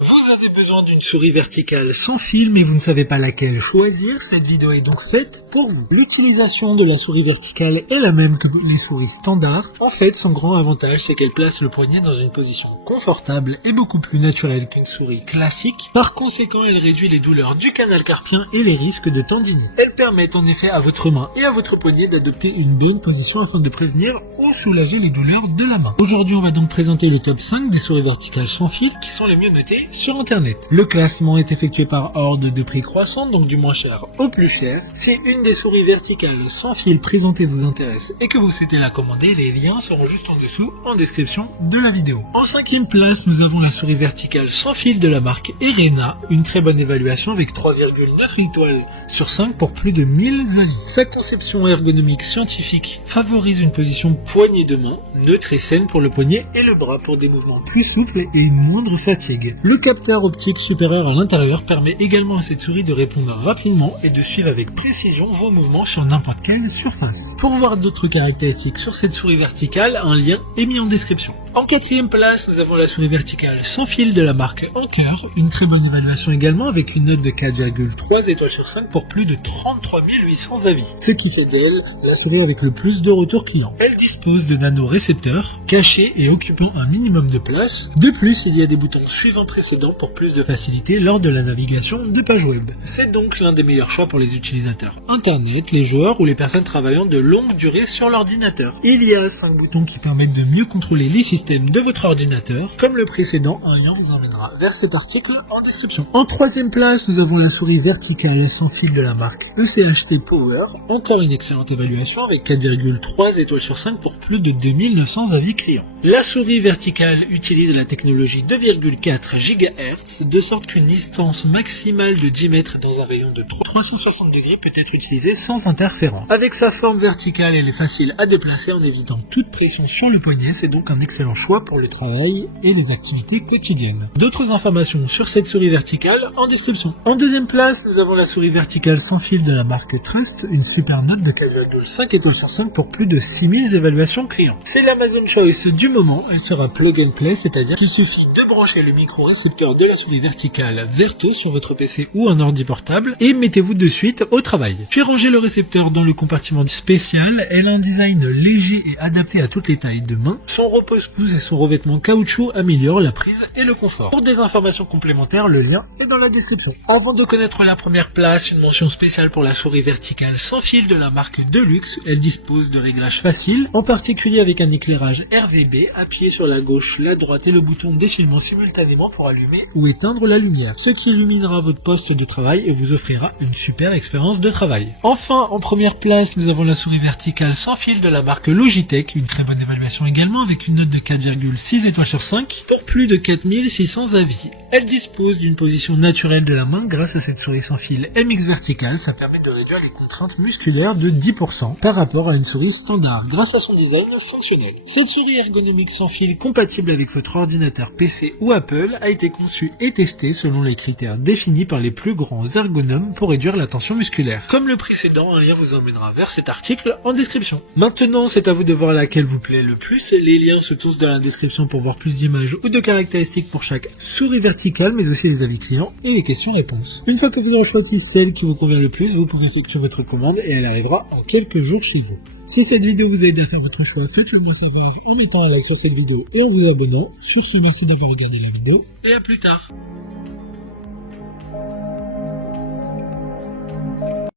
Vous avez besoin d'une souris verticale sans fil, mais vous ne savez pas laquelle choisir. Cette vidéo est donc faite pour vous. L'utilisation de la souris verticale est la même que les souris standards. En fait, son grand avantage, c'est qu'elle place le poignet dans une position confortable et beaucoup plus naturelle qu'une souris classique. Par conséquent, elle réduit les douleurs du canal carpien et les risques de tendinite. Elle permet en effet à votre main et à votre poignet d'adopter une bonne position afin de prévenir ou soulager les douleurs de la main. Aujourd'hui, on va donc présenter le top 5 des souris verticales sans fil qui sont les mieux notées sur internet. Le classement est effectué par ordre de prix croissant, donc du moins cher au plus cher. Si une des souris verticales sans fil présentées vous intéresse et que vous souhaitez la commander, les liens seront juste en dessous en description de la vidéo. En 5e place, nous avons la souris verticale sans fil de la marque Erena, une très bonne évaluation avec 3,9 étoiles sur 5 pour plus de 1000 avis. Sa conception ergonomique scientifique favorise une position poignée de main, neutre et saine pour le poignet et le bras pour des mouvements plus souples et une moindre fatigue. Le capteur optique supérieur à l'intérieur permet également à cette souris de répondre rapidement et de suivre avec précision vos mouvements sur n'importe quelle surface. Pour voir d'autres caractéristiques sur cette souris verticale, un lien est mis en description. En 4e place, nous avons la souris verticale sans fil de la marque Anker, une très bonne évaluation également avec une note de 4,3 étoiles sur 5 pour plus de 33 800 avis. Ce qui fait d'elle la souris avec le plus de retours clients. Elle dispose de nanorécepteurs cachés et occupant un minimum de place. De plus, il y a des boutons suivants précédents pour plus de facilité lors de la navigation de pages web. C'est donc l'un des meilleurs choix pour les utilisateurs internet, les joueurs ou les personnes travaillant de longue durée sur l'ordinateur. Il y a 5 boutons qui permettent de mieux contrôler les systèmes de votre ordinateur. Comme le précédent, un lien vous emmènera vers cet article en description. En 3e place, nous avons la souris verticale sans fil de la marque ECHT Power, encore une excellente évaluation avec 4,3 étoiles sur 5 pour plus de 2900 avis clients. La souris verticale utilise la technologie 2,4 GHz, de sorte qu'une distance maximale de 10 mètres dans un rayon de 360 degrés peut être utilisée sans interférence. Avec sa forme verticale, elle est facile à déplacer en évitant toute pression sur le poignet, c'est donc un excellent choix pour le travail et les activités quotidiennes. D'autres informations sur cette souris verticale en description. En 2e place, nous avons la souris verticale sans fil de la marque Trust, une super note de 4,5 étoiles sur 5 pour plus de 6000 évaluations clients. C'est l'Amazon Choice du moment, elle sera plug and play, c'est-à-dire qu'il suffit de brancher le micro-récepteur de la souris verticale verto sur votre PC ou un ordi portable et mettez-vous de suite au travail. Puis rangez le récepteur dans le compartiment spécial. Elle a un design léger et adapté à toutes les tailles de main. Son repose-pouce et son revêtement caoutchouc améliorent la prise et le confort. Pour des informations complémentaires, le lien est dans la description. Avant de connaître la première place, une mention spéciale pour la souris verticale sans fil de la marque Deluxe. Elle dispose de réglages faciles, en particulier avec un éclairage RVB. Appuyez sur la gauche, la droite et le bouton défilement simultanément pour allumer ou éteindre la lumière, ce qui illuminera votre poste de travail et vous offrira une super expérience de travail. Enfin, en première place, nous avons la souris verticale sans fil de la marque Logitech, une très bonne évaluation également avec une note de 4,6 étoiles sur 5 pour plus de 4600 avis. Elle dispose d'une position naturelle de la main grâce à cette souris sans fil MX verticale, ça permet de réduire les contraintes musculaires de 10% par rapport à une souris standard grâce à son design fonctionnel. Cette souris ergonomique sans fil compatible avec votre ordinateur PC ou Apple a été conçue et testée selon les critères définis par les plus grands ergonomes pour réduire la tension musculaire. Comme le précédent, un lien vous emmènera vers cet article en description. Maintenant, c'est à vous de voir laquelle vous plaît le plus. Les liens se trouvent dans la description pour voir plus d'images ou de caractéristiques pour chaque souris verticale, mais aussi les avis clients et les questions-réponses. Une fois que vous aurez choisi celle qui vous convient le plus, vous pouvez effectuer votre commande et elle arrivera en quelques jours chez vous. Si cette vidéo vous a aidé à faire votre choix, faites-le moi savoir en mettant un like sur cette vidéo et en vous abonnant. Sur ce, merci d'avoir regardé la vidéo et à plus tard.